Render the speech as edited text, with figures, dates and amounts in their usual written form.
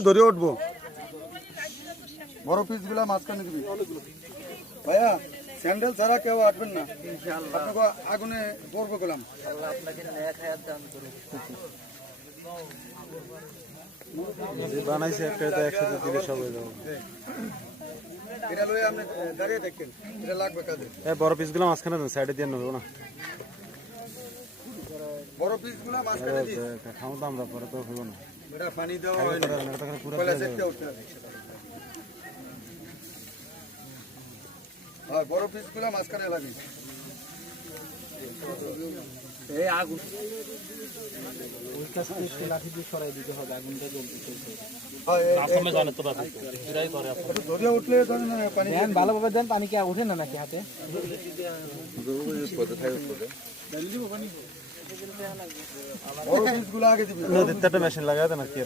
ধরে উঠবো বড় পিস গুলা মাঝখানে দিবি ভাইয়া স্যান্ডেল ছাড়া কেউ আটবেন না আপনাকে আগুনে পড়বো গেলাম বানাইছে একটা একসাথে দিলে সব হয়ে যাবে। এটা লয়ে আপনি দাঁড়িয়ে দেখেন এটা লাগবে কাজে বড় পিসগুলো মাঝখানে দেন, সাইডে দিয়ে নেবো না। বড় পিস গুলা মাঝখানে দিই খাও তো আমরা, পরে তো হইব না। এটা পানি দেওয়া হয় না পয়লা সেটটা উঠতে হবে আর বড় পিস গুলা মাঝখানে লাগে এই আগুন ওই কাছ থেকে লাঠি দিয়ে সরাই দিতে হবে, আগুনটা জ্বলতেছে। আসামে জানে তো বাকি এরাই করে আপনারা ধরে উঠলে ধরেন পানি দেন, ভালোভাবে দেন। পানি কি ওঠে না নাকি হাতে? বড় পিস গুলা আগে দিবি নদীতে একটা মেশিন লাগাই দেন আর কি।